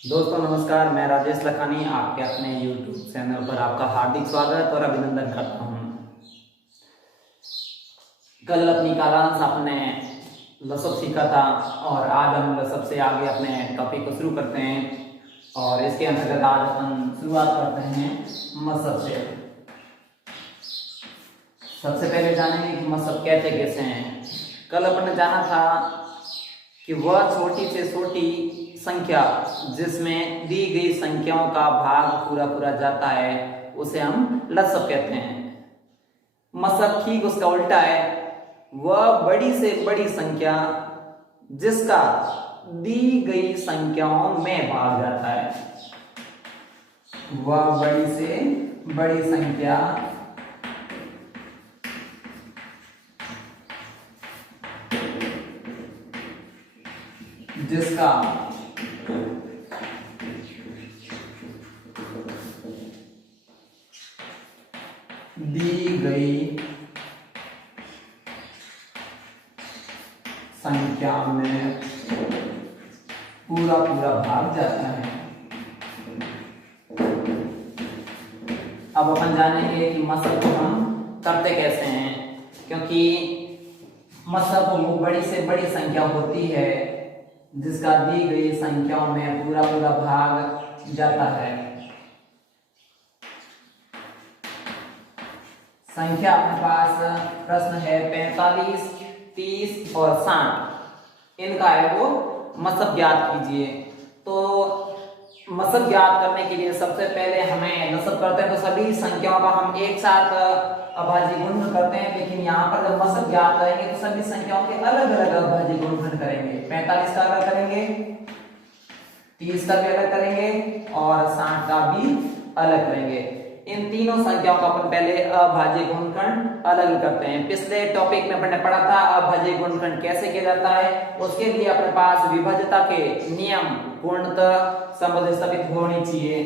दोस्तों नमस्कार, मैं राजेश लखानी आपके अपने YouTube चैनल पर आपका हार्दिक स्वागत और अभिनंदन करता हूं। कल अपनी कालांश आपने लसब सीखा था और आज हम लसब से आगे अपने टॉपिक को शुरू करते हैं और इसके अंतर्गत आज अपन शुरुआत करते हैं मसब से। सबसे पहले जानेंगे कि मसब कहते कैसे हैं। कल अपन ने जाना था कि वह छोटी से छोटी संख्या जिसमें दी गई संख्याओं का भाग पूरा पूरा जाता है उसे हम लसब कहते हैं। मसब ठीक उसका उल्टा है, वह बड़ी से बड़ी संख्या जिसका दी गई संख्याओं में भाग जाता है। वह बड़ी से बड़ी संख्या जिसका दी गई संख्या में पूरा पूरा भाग जाता है। अब अपन जानेंगे कि मसब को हम करते कैसे हैं, क्योंकि मसब वो बड़ी से बड़ी संख्या होती है जिसका दी गई संख्याओं में पूरा पूरा भाग जाता है। संख्या अपने पास प्रश्न है 45, 30 और 60, इनका है वो मसब ज्ञात कीजिए। तो मसब ज्ञात करने के लिए सबसे पहले हमें लसब करते हैं तो सभी संख्याओं का हम एक साथ अभाज्य गुणन करते हैं, लेकिन यहाँ पर जब मसब ज्ञात करेंगे तो सभी संख्याओं के अलग अलग अभाज्य गुणन करेंगे। 45 का अलग करेंगे, 30 का भी अलग करेंगे और 60 का भी अलग करेंगे। इन तीनों संख्याओं का अपन पहले अभाज्य गुणनखंड अलग करते हैं। पिछले टॉपिक में अपन ने पढ़ा था अभाज्य गुणनखंड कैसे किया जाता है। उसके लिए अपने पास विभाज्यता के नियम पूर्णतः संबंधित होनी चाहिए।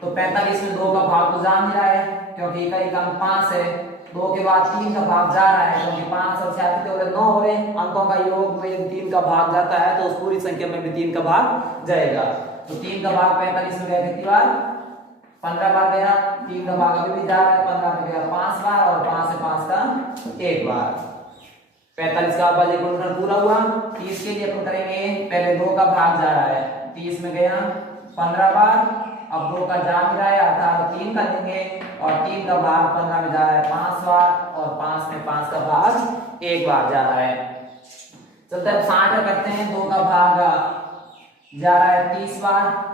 तो 45 में 2 का भाग तो जा नहीं रहा है क्योंकि इकाई का अंक 5 है। 2 के बाद 3 का भाग जा रहा है क्योंकि 5 और 66 9 हो रहे अंकों का योग में 3 का भाग जाता है, तो उस पूरी संख्या में भी 3 का भाग जाएगा। तो 3 का भाग 45 में गया कितनी बार? 15 बार गया। 3 का भाग अभी भी जा रहा है, 15 में गया 5 बार और 5 से 5 का 1 बार। 45 का अभाज्य गुणनखंड पूरा हुआ। 30 के लिए अपन करेंगे, पहले 2 का भाग जा रहा है, 30 में गया 15 बार, अब 2 का जा भी रहा है अर्थात 3 का लेंगे और 3 का भाग 15 में जा रहा है 5 बार और 5 में 5 का भाग 1 बार जा रहा है। चलते अब 60 करते हैं। 2 का भाग जा रहा है 30 बार।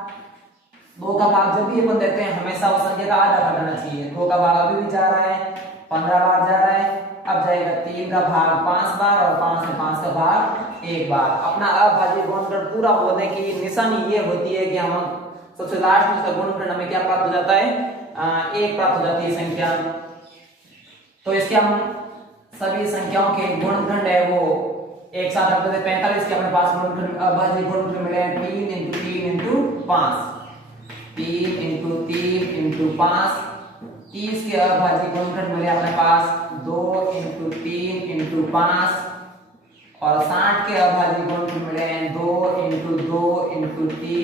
2 का भाग जब भी अपन देते हैं हमेशा उस संख्या का आधा कर देना चाहिए। 2 का भाग अभी भी जा रहा है 15 बार जा रहा है। अब जाएगा 3 का भाग 5 बार और 5 में 5 का भाग 1 बार। अपना अभाज्य गुणनखंड पूरा होने की निशानी ये होती है कि हम सबसे लास्ट में उसका गुणनखंड हमें क्या प्राप्त हो जाता है? 1 प्राप्त हो जाती है संख्या। तो इसके हम सभी संख्याओं के गुणनखंड है वो एक साथ रख देते हैं। 45 के अपने पास गुणनखंड अभाज्य गुणनखंड मिले 3 × 3 × 5, 3 × 3 × 5। 30 के अभाज्य गुणनखंड मिले अपने पास 2 × 3 × 5 और 60 के अभाज्य गुणनखंड मिले 2 × 2 × 3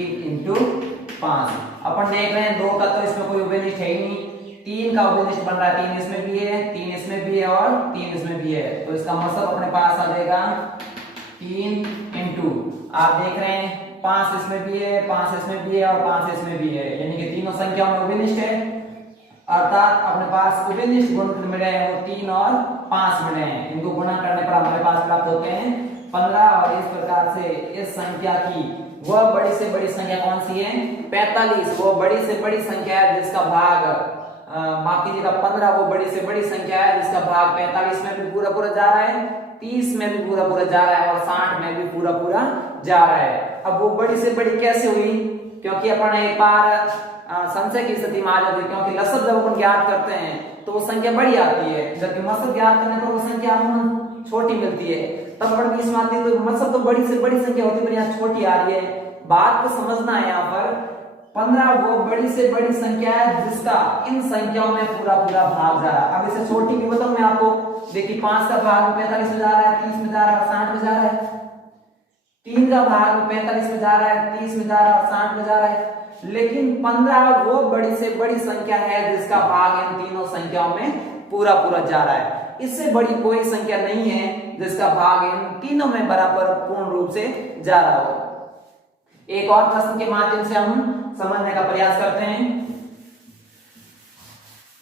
× 5। अपन देख रहे हैं 2 का तो इसमें कोई उभयनिष्ठ है ही नहीं, 3 का उभयनिष्ठ बन रहा है, 3 इसमें भी है, 3 इसमें भी है और 3 इसमें भी है। तो इसका मतलब अपने पास आ जाएगा 3 × आप देख रहे हैं 5 इसमें भी है, 5 इसमें भी है और 5 इसमें भी है, यानी कि तीनों संख्याओं में उभयनिष्ठ है। अर्थात अपने पास उभयनिष्ठ गुणनखंड मिले हैं वो 3 और 5 मिले हैं। इनको गुणा करने पर हमारे पास प्राप्त होते हैं 15। और इस प्रकार से इस संख्या की वह बड़ी से बड़ी संख्या कौन सी है? 45। वो बड़ी से बड़ी संख्या है जिसका भाग माफ कीजिएगा 15 वो बड़ी से बड़ी संख्या है जिसका भाग 45 में भी पूरा पूरा जा रहा है, 30 में भी पूरा पूरा जा रहा है और 60 में भी पूरा पूरा जा रहा है। अब वो बड़ी से बड़ी कैसे हुई? क्योंकि अपन एक बार संशय की स्थिति में आ जाती है, क्योंकि लसब जब अपन ज्ञात करते हैं तो वो संख्या बड़ी आती है, जबकि मसब ज्ञात करने पर वो संख्या अमूमन छोटी मिलती है। तब अपन बीच में आती है तो मसब तो बड़ी से बड़ी संख्या होती है पर यहाँ छोटी आ रही है। बात को समझना है, यहाँ पर 15 वो बड़ी से बड़ी संख्या है जिसका इन संख्याओं में पूरा पूरा भाग जा रहा है। अब इसे छोटी भी बताऊं मैं आपको, देखिए 5 का भाग 45 में जा रहा है, 30 में जा रहा है, 60 में जा रहा है। 3 का भाग 45 में जा रहा है, 30 में जा रहा है और 60 में जा रहा है। लेकिन 15 वो बड़ी से बड़ी संख्या है जिसका भाग इन तीनों संख्याओं में पूरा पूरा जा रहा है। इससे बड़ी कोई संख्या नहीं है जिसका भाग इन तीनों में बराबर पूर्ण रूप से जा रहा हो। एक और प्रश्न के माध्यम से हम समझने का प्रयास करते हैं।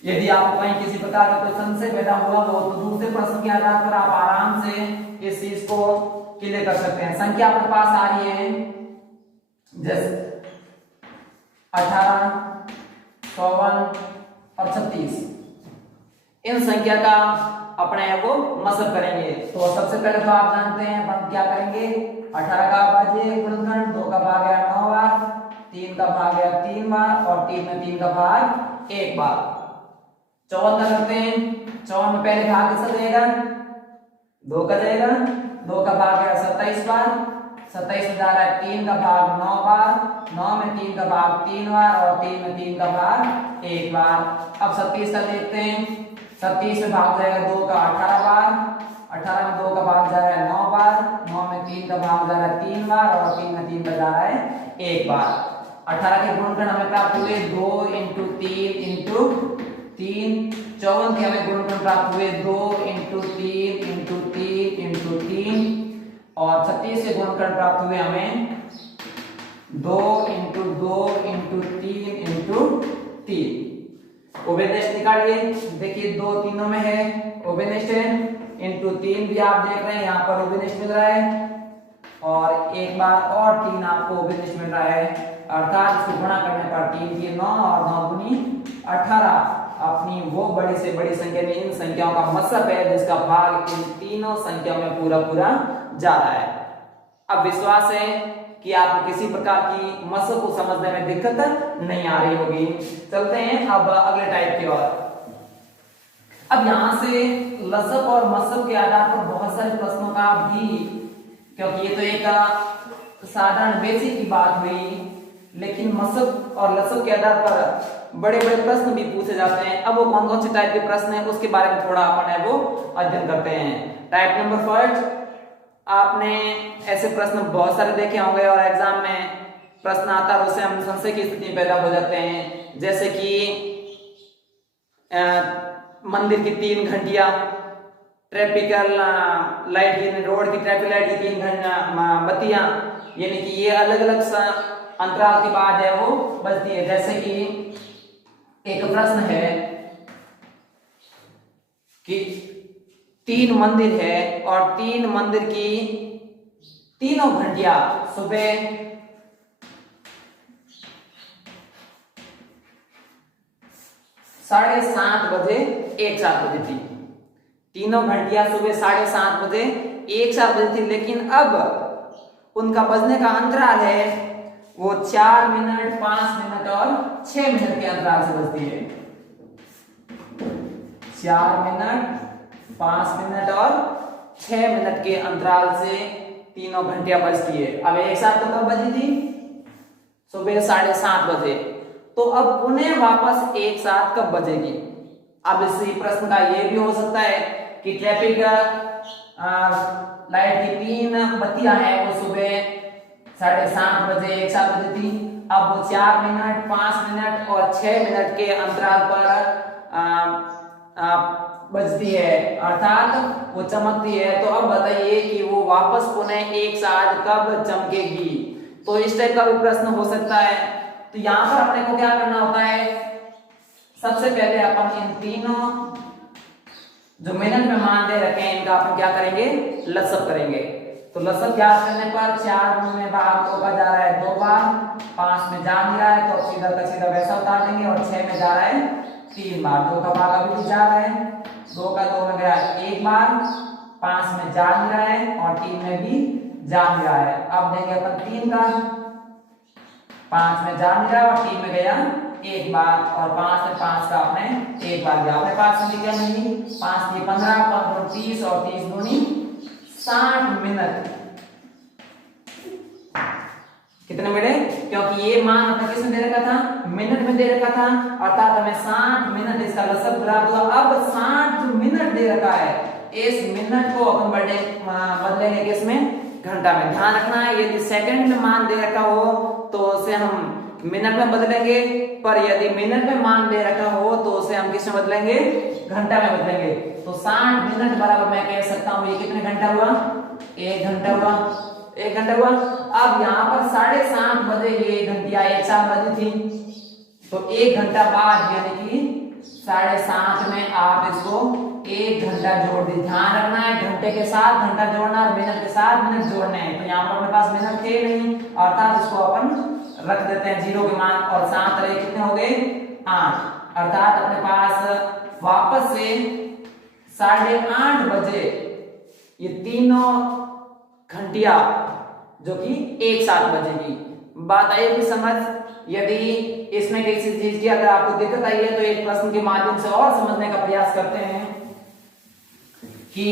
यदि आपको कहीं किसी प्रकार का कोई संशय पैदा हुआ हो तो दूसरे प्रश्न के आधार पर आप आराम से इस चीज को क्लियर कर सकते हैं। संख्या आपके पास आ रही है जैसे 18, 54 और 36। इन संख्या का अपने वो मसब करेंगे। तो सबसे पहले तो आप जानते हैं हम क्या करेंगे, 18 का भाज्य गुणनखंड 2 का भाग गया 9 बार, 3 का भाग गया 3 बार और 3 में 3 का भाग 1 बार। 54 का करते हैं। 54 में पहले भाग किसका जाएगा, 2 का जाएगा, 2 का भाग गया 27 बार, 27 में जा रहा है 3 का भाग 9 बार, 9 में 3 का भाग 3 बार और 3 में 3 का भाग 1 बार। अब 37 का देखते हैं। 37 में भाग जाएगा 2 का 18 बार, 18 में 2 का भाग जा रहा है 9 बार, 9 में 3 का भाग जा रहा है 3 बार और 3 में 3 का जा रहा है 1 बार। 18 के गुणनखंड हमें प्राप्त हुए 2 × 3 × 3। 54 के हमें गुणनखंड प्राप्त हुए 2 × 3 × 3 × 3 और 36 के गुणनखंड प्राप्त हुए हमें 2 × 2 × 3 × 3। ओबेनिस्ट निकालिए। देखिए 2 तीनों में है ओबेनिस्ट है, इंटू 3 भी आप देख रहे हैं यहाँ पर ओबेनिस्ट मिल रहा है और एक बार और 3 आपको ओबेनिस्ट मिल रहा है, अर्थात इसको गुणा करने पर 3 की 9 और 9 दूनी 18 अपनी वो बड़ी से बड़ी संख्या में इन संख्याओं का मतलब है जिसका भाग इन तीनों संख्याओं में पूरा पूरा जा रहा है। अब विश्वास है कि आपको किसी प्रकार की मसक को समझने में दिक्कत नहीं आ रही होगी। चलते हैं अब अगले टाइप की ओर। अब यहां से लसक और मसक के आधार पर बहुत सारे प्रश्नों का भी, क्योंकि ये तो एक साधारण बेसिक की बात हुई, लेकिन मसक और लसक के आधार पर बड़े बड़े प्रश्न भी पूछे जाते हैं। अब वो कौन कौन से टाइप के प्रश्न हैं उसके बारे में थोड़ा अपन है वो अध्ययन करते हैं। टाइप नंबर फर्स्ट, आपने ऐसे प्रश्न बहुत सारे देखे होंगे और एग्जाम में प्रश्न आता है उससे हम संशय की स्थिति पैदा हो जाते हैं। जैसे कि मंदिर की 3 घंटियां, ट्रैफिकल लाइट की, रोड की ट्रैफिक लाइट की 3 बत्तियां, यानी कि ये अलग अलग अंतराल के बाद है वो बजती है। जैसे कि एक प्रश्न है कि 3 मंदिर है और 3 मंदिर की तीनों घंटियां सुबह 7:30 बजे एक साथ बजी थी। तीनों घंटियां सुबह 7:30 बजे एक साथ बजी थी, लेकिन अब उनका बजने का अंतराल है वो 4 मिनट, 5 मिनट और 6 मिनट के अंतराल से बजती है। 4 मिनट, 5 मिनट और 6 मिनट के अंतराल से तीनों घंटियां बजती है। अब एक साथ तो कब बजी थी, सुबह 7:30 बजे, तो अब उन्हें वापस एक साथ कब बजेगी। अब इसी प्रश्न का ये भी हो सकता है कि ट्रैफिक लाइट की 3 बत्तियां हैं वो सुबह 7:30 बजे एक साथ बजी थी। अब वो 4 मिनट, 5 मिनट और 6 मिनट के अंतराल पर बजती है, अर्थात वो चमकती है। तो अब बताइए कि वो वापस पुनः एक साथ कब चमकेगी। तो इस टाइप का भी प्रश्न हो सकता है। तो यहाँ पर अपने को क्या करना होता है, सबसे पहले अपन इन तीनों जो मिनट में मान दे रखे हैं इनका अपन क्या करेंगे, लसक करेंगे। तो लसक ज्ञात करने पर 4 में भाग 2 का जा रहा है 2 बार, 5 में जा नहीं रहा है तो सीधा का सीधा वैसा उतार देंगे और 6 में जा रहा है 3 बार। 2 का भाग अभी भी जा रहा है, 2 का 2 में गया 1 बार, 5 में जा नहीं रहा है और 3 में भी जा नहीं रहा है। अब देंगे अपन 3 का, 5 में जा नहीं रहा और 3 में गया 1 बार और 5 में 5 का अपने 1 बार गया। अपने पास में क्या नहीं, 5 की 15, 15 30 और 30 दूनी 60 मिनट। कितने मिले, क्योंकि ये मान अपने किसमें दे रखा था, मिनट में दे रखा था, अर्थात हमें 60 मिनट इसका लसक प्राप्त हुआ। अब 60 जो मिनट दे रखा है इस मिनट को अपन बदलेंगे किसमें, घंटा में। ध्यान रखना है यदि सेकंड में मान दे रखा हो तो उसे हम मिनट में बदलेंगे, पर यदि मिनट में मान दे रखा हो तो उसे हम किस में बदलेंगे, घंटा में बदलेंगे। तो 60 मिनट बराबर मैं कह सकता हूं ये कितने घंटा हुआ, 1 घंटा हुआ, 1 घंटा हुआ। अब यहाँ पर 7:30 बजे ये घंटिया 1:07 बजी थी, तो 1 घंटा बाद यानी कि 7:30 में आप इसको 1 घंटा जोड़ दी। ध्यान रखना है घंटे के साथ घंटा जोड़ना और मिनट के साथ मिनट जोड़ने हैं। तो यहाँ पर अपने पास मिनट थे नहीं, अर्थात इसको अपन रख देते हैं 0 के मान, और 7 रहे कितने हो गए, 8। अर्थात अपने पास वापस से 8:30 बजे ये तीनों घंटिया जो कि 1:07 बजेगी। बात आई कि समझ। यदि इसमें किसी चीज की अगर आपको दिक्कत आई है तो एक प्रश्न के माध्यम से और समझने का प्रयास करते हैं कि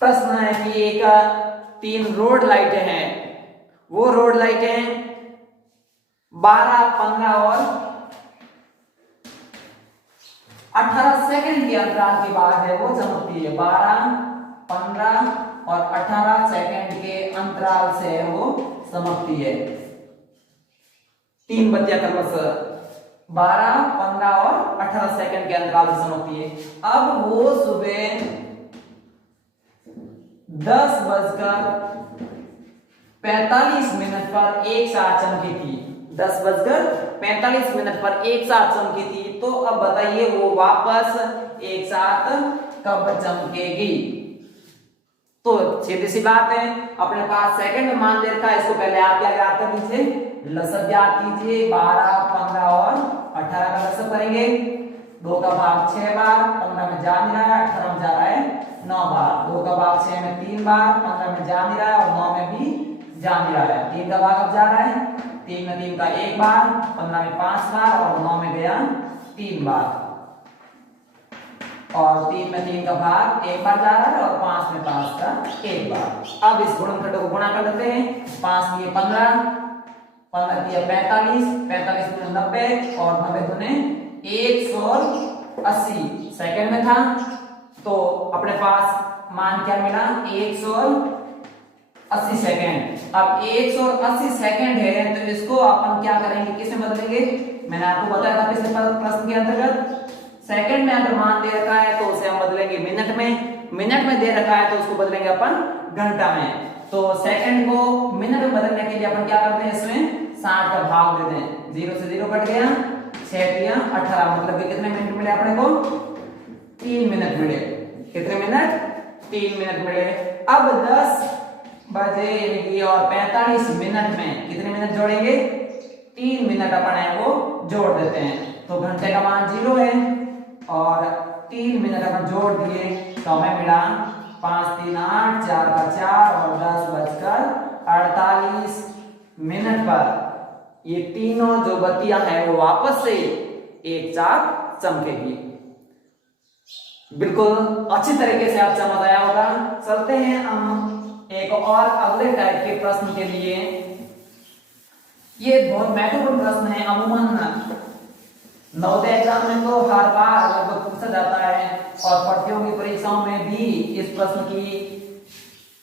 प्रश्न है कि एक 3 रोड लाइटें हैं, वो रोड लाइटें 12, 15 और 18 सेकंड के अंतराल के बाद है वो चमकती है। 12, 15 और 18 सेकंड के अंतराल से वो चमकती है। 3 बत्तियां क्रमश 12, 15 और 18 सेकंड के अंतराल से चमकती है। अब वो सुबह 10:45 पर एक साथ चमकी थी। 10:45 पर एक साथ चमकी थी। तो अब बताइए वो वापस एक साथ कब चमकेगी। तो सीधी सी बात है, अपने पास सेकंड में मान दे रखा है, इसको पहले आप क्या याद कर लीजिए, लसब याद कीजिए। 12, 15 और 18 का लसब करेंगे। 2 का भाग 6 बार, 15 में जा नहीं रहा है, 18 में जा रहा है 9 बार। 2 का भाग 6 में 3 बार, 15 में जा नहीं रहा है और 9 में भी जा नहीं रहा है। 3 का भाग अब जा रहा है, 3 में 3 का 1 बार, 15 में 5 बार और 9 में गया 3 बार। और 3 में 3 का भाग 1 बार जा रहा है और 5 में 5 का 1 बार। अब इस गुणनखंड को गुणा कर देते हैं। 5 दिए 15, 15 दिए 45, 45 में 90 और 90 दुने 180 सेकंड में था। तो अपने पास मान क्या मिला, 180 सेकंड। अब 180 सेकंड है तो इसको अपन क्या करेंगे, किसमें बदलेंगे। मैंने आपको बताया था पिछले प्रश्न के अंतर्गत सेकंड में अगर मान दे रखा है तो उसे हम बदलेंगे मिनट में, मिनट में दे रखा है तो उसको बदलेंगे अपन घंटा में। तो सेकंड को मिनट में बदलने के लिए अपन क्या करते हैं, इसमें 60 का भाग देते हैं। 0 से 0 कट गया, 6 दिया 18, मतलब कि कितने मिनट मिले अपने को, 3 मिनट मिले। कितने मिनट, 3 मिनट मिले। अब 10 बजे यानी कि और 45 मिनट में कितने मिनट जोड़ेंगे, 3 मिनट अपन है वो जोड़ देते हैं। तो घंटे का मान 0 है और 3 मिनट अपन जोड़ दिए तो हमें मिला 5, 3, 8, 4 का 4 और 10:48 मिनट पर ये तीनों जो बत्तियां हैं वो वापस से एक साथ चमकेगी। बिल्कुल अच्छी तरीके से आप समझ आया होगा। चलते हैं हम एक और अगले टाइप के प्रश्न के लिए। ये बहुत महत्वपूर्ण प्रश्न है, अमूमन नवोदय एग्जाम में तो हर बार लगभग पूछा जाता है और प्रतियोगी परीक्षाओं में भी इस प्रश्न की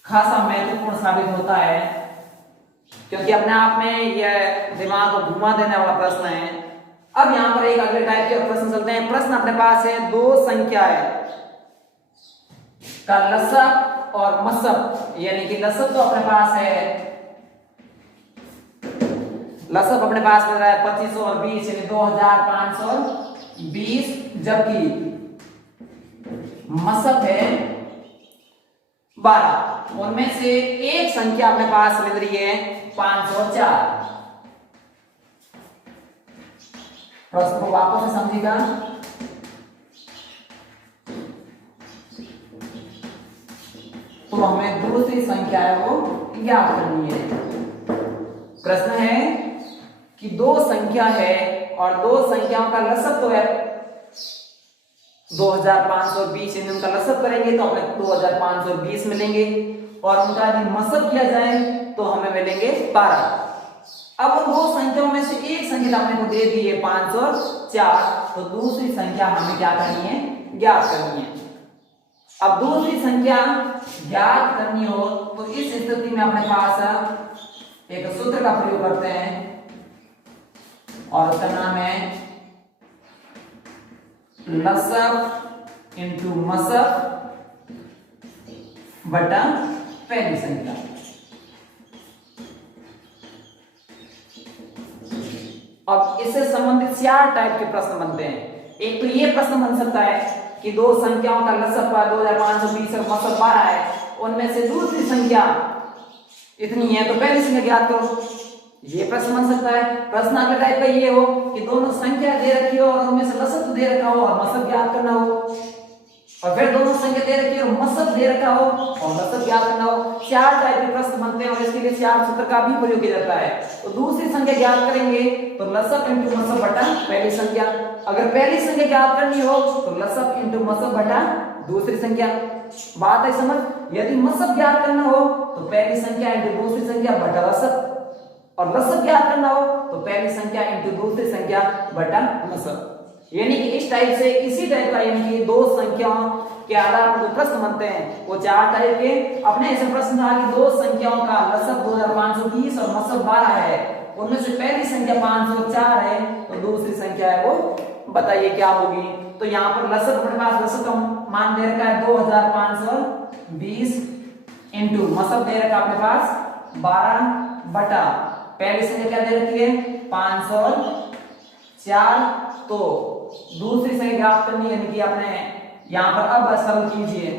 खासा महत्वपूर्ण साबित होता है, क्योंकि अपने आप में यह दिमाग को घुमा देने वाला प्रश्न है। अब यहां पर एक अगले टाइप के प्रश्न चलते हैं। प्रश्न अपने पास है, 2 संख्याएं का लसब और मसब, यानी कि लसब तो अपने पास है, लसब अपने पास मिल रहा है 25 और 20 यानी 2520, जबकि मसब है 12। उनमें से एक संख्या अपने पास मिल रही है 504। प्रश्न को वापस से समझिएगा। तो हमें दूसरी संख्या है वो ज्ञात करनी है। प्रश्न है कि 2 संख्या है और 2 संख्याओं का लसब तो है 2520, यानी उनका लसब करेंगे तो हमें 2520 मिलेंगे और उनका यदि मसब किया जाए तो हमें मिलेंगे 12। अब उन 2 संख्याओं में से एक संख्या आपने को दे दी है 504, तो दूसरी संख्या हमें क्या करनी है, ज्ञात करनी है। अब दूसरी संख्या ज्ञात करनी हो तो इस स्थिति में अपने पास एक सूत्र का प्रयोग करते हैं और उसका नाम है लसक इंटू मसक बटा पहली संख्या। अब इससे संबंधित 4 टाइप के प्रश्न बनते हैं। एक तो ये प्रश्न बन सकता है कि दो संख्याओं का लसक 2520 और मसक 12 है, उनमें से दूसरी संख्या इतनी है तो पहली संख्या ज्ञात करो। ये प्रश्न बन सकता है। प्रश्न अगले टाइप का ये हो कि दोनों संख्या दे रखी हो और उनमें से लसक दे रखा हो और मसक ज्ञात करना हो, और फिर दोनों संख्या दे रखी हो और मसक दे रखा हो और लसक ज्ञात करना हो। 4 टाइप के प्रश्न बनते हैं और इसके लिए 4 सूत्र का भी प्रयोग किया जाता है। तो दूसरी संख्या ज्ञात करेंगे तो लसक इंटू मसक बटा पहली संख्या। अगर पहली संख्या ज्ञात करनी हो तो लसक इंटू मसक बटा दूसरी संख्या। बात है समझ। यदि मसक ज्ञात करना हो तो पहली संख्या इंटू दूसरी संख्या बटा लसक, और लसक ज्ञात करना हो तो पहली संख्या इंटू दूसरी संख्या बटा लसक। यानी कि इस टाइप से इसी टाइप का, यानी कि दो संख्याओं के आधार पर जो प्रश्न बनते हैं वो 4 टाइप के। अपने ऐसे प्रश्न था कि दो संख्याओं का लसक 2520 और मसक 12 है, उनमें से पहली संख्या 504 है तो दूसरी संख्या है वो बताइए क्या होगी। तो यहाँ पर लसक अपने पास लसक का मान दे रखा है 2520 इंटू मसक दे रखा अपने पास 12 बटा पहली संख्या क्या दे रखी है 504। तो दूसरी संख्या ज्ञात करनी है, यानी कि आपने यहाँ पर अब सरल कीजिए।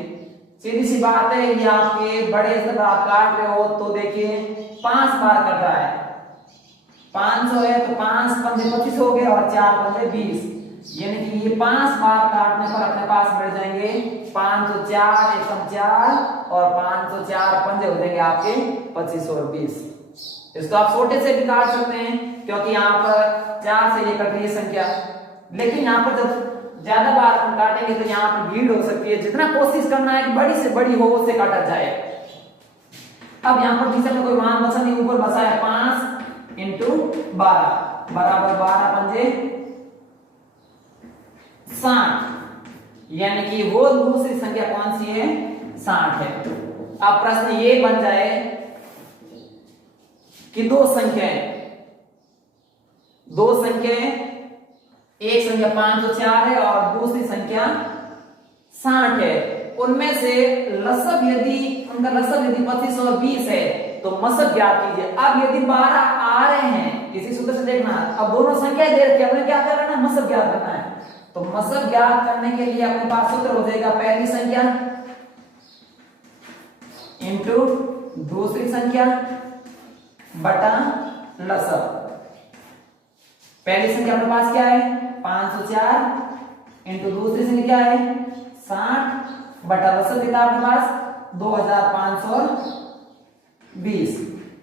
सीधी सी बात है, ये आपके बड़े से आप काट रहे हो तो देखिए 5 बार कट रहा है। 500 है तो 5 पंजे 25 हो गए और 4 पंजे 20, यानी कि ये 5 बार काटने पर अपने पास बढ़ जाएंगे 504 एकम 4 और 504 पंजे हो जाएंगे आपके 25 और 20। इसको आप छोटे से भी काट सकते हैं क्योंकि यहाँ पर 4 से ये कट रही है संख्या, लेकिन यहाँ पर जब ज्यादा बार हम काटेंगे तो यहाँ पर भीड़ हो सकती है। जितना कोशिश करना है कि बड़ी से बड़ी हो उससे काटा जाए। अब यहाँ पर बीच में कोई मान बचा नहीं, ऊपर बचा है 5 इंटू 12 बराबर 12 पंजे 60, यानी कि वो दूसरी संख्या कौन सी है 60 है। अब प्रश्न ये बन जाए कि दो संख्याएं एक संख्या 504 है और दूसरी संख्या 60 है, उनमें से लसक यदि 25 और 20 है तो मसक ज्ञात कीजिए। अब यदि 12 आ रहे हैं, इसी सूत्र से देखना, अब दोनों संख्याएं दे रखी है, हमें क्या करना है मसक ज्ञात करना है। तो मसक ज्ञात करने के लिए अपने पास सूत्र हो जाएगा पहली संख्या इंटू दूसरी संख्या बटा लसक। पहली संख्या अपने पास क्या है 504 इंटू दूसरी संख्या क्या है 60 बटा लसक कितना अपने पास 2520।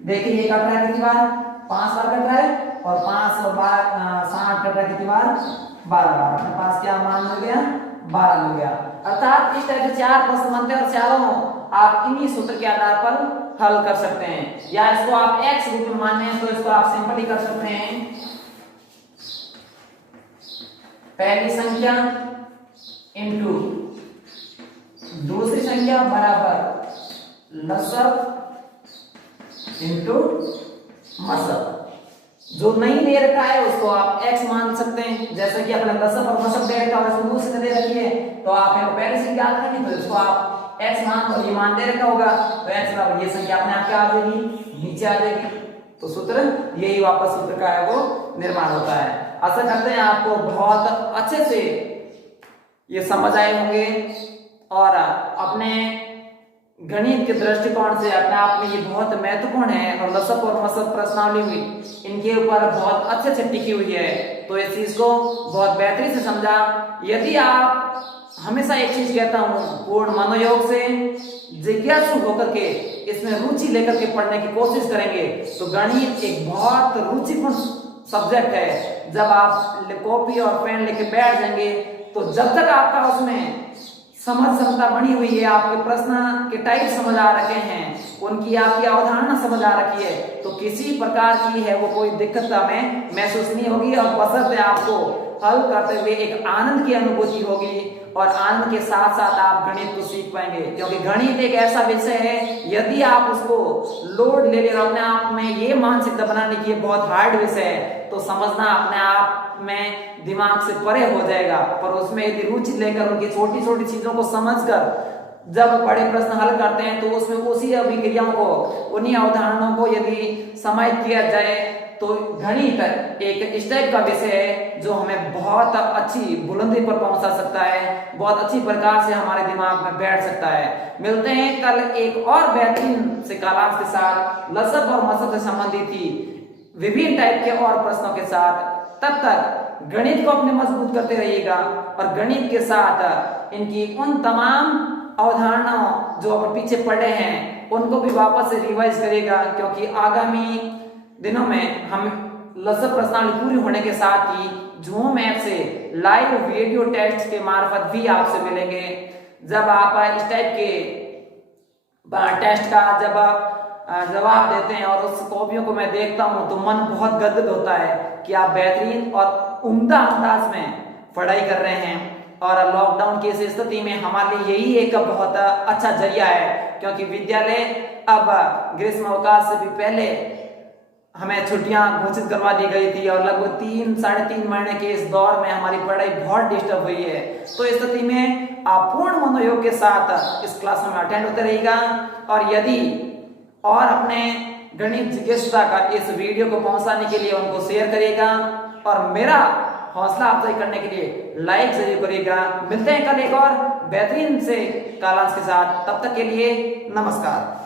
देखिए ये कट रहा है कितनी बार 5 बार कट रहा है और 5 और 60 कट रहा है कितनी बार 12 बार। अपने पास क्या मान मिल गया 12 मिल गया। अर्थात इस तरह से 4 प्रश्न बनते हैं और चारों आप इन्हीं सूत्र के आधार पर हल कर सकते हैं, या इसको आप x रूप में माने तो इसको आप सिंपल ही कर सकते हैं। पहली संख्या इंटू दूसरी संख्या बराबर लसक इंटू मसक। जो नहीं दे रखा है उसको आप x मान सकते हैं, जैसे कि अपने लसक और मसक दे रखा है और दूसरी संख्या दे रखी है तो आप यहाँ पहले से ज्ञात करनी, तो इसको आप x मान और ये मान दे रखा होगा तो x बराबर ये संख्या अपने आप क्या आ जाएगी नीचे आ जाएगी। तो सूत्र यही वापस सूत्र का है वो निर्माण होता है। आशा करते हैं आपको बहुत अच्छे से ये समझ आए होंगे और अपने गणित के दृष्टिकोण से अपने आप में ये बहुत महत्वपूर्ण है और लसक और मसक प्रश्नावली में इनके ऊपर बहुत अच्छे से टिकी हुई है। तो इस चीज को बहुत बेहतरीन से समझा। यदि आप हमेशा एक चीज कहता हूं पूर्ण मनोयोग से जिज्ञासु होकर के इसमें रुचि लेकर के पढ़ने की कोशिश करेंगे तो गणित एक बहुत रुचिपूर्ण सब्जेक्ट है। जब आप कॉपी और पेन लेके बैठ जाएंगे तो जब तक आपका उसमें समझ क्षमता बनी हुई है, आपके प्रश्न के टाइप समझ आ रखे हैं, उनकी आपकी अवधारणा समझ आ रखी है, तो किसी प्रकार की है वो कोई दिक्कत हमें महसूस नहीं होगी और बशर्ते आपको हल करते हुए एक आनंद की अनुभूति होगी और आनंद के साथ साथ आप गणित को सीख पाएंगे, क्योंकि गणित एक ऐसा विषय है यदि आप उसको लोड ले ले और अपने आप में ये मानसिकता बनाने की ये बहुत हार्ड विषय है तो समझना अपने आप में दिमाग से परे हो जाएगा। पर उसमें यदि रुचि लेकर उनकी छोटी छोटी चीजों को समझकर जब बड़े प्रश्न हल करते हैं तो उसमें उसी अभिक्रियाओं को, उन्हीं अवधारणाओं को यदि समाहित किया जाए तो गणित एक इस टाइप का विषय है जो हमें बहुत अच्छी बुलंदी पर पहुंचा सकता है, बहुत अच्छी प्रकार से हमारे दिमाग में बैठ सकता है। मिलते हैं कल एक और बेहतरीन से कालांश के साथ, लसब और मसब से संबंधित ही विभिन्न टाइप के और प्रश्नों के साथ। तब तक गणित को अपने मजबूत करते रहिएगा और गणित के साथ इनकी उन तमाम अवधारणाओं जो अपन पीछे पढ़े हैं उनको भी वापस से रिवाइज करेगा, क्योंकि आगामी दिनों में हम लसब प्रश्नावली पूरी होने के साथ ही जूम ऐप से लाइव वीडियो टेस्ट के मार्फत भी आपसे मिलेंगे। जब आप इस टाइप के टेस्ट का जब जवाब देते हैं और उस कॉपियों को मैं देखता हूं तो मन बहुत गदगद होता है कि आप बेहतरीन और उम्दा अंदाज में पढ़ाई कर रहे हैं। और लॉकडाउन की इस स्थिति में हमारे लिए यही एक बहुत अच्छा जरिया है, क्योंकि विद्यालय अब ग्रीष्म अवकाश से भी पहले हमें छुट्टियां घोषित करवा दी गई थी और लगभग 3-3.5 महीने के इस दौर में हमारी पढ़ाई बहुत डिस्टर्ब हुई है। तो इस स्थिति में आप पूर्ण मनोयोग के साथ इस क्लास में अटेंड होते रहिएगा और यदि और अपने गणित जिज्ञासुता का इस वीडियो को पहुंचाने के लिए उनको शेयर करिएगा और मेरा हौसला अफजाई करने के लिए लाइक जरूर करिएगा। मिलते हैं कल एक और बेहतरीन से कालांश के साथ, तब तक के लिए नमस्कार।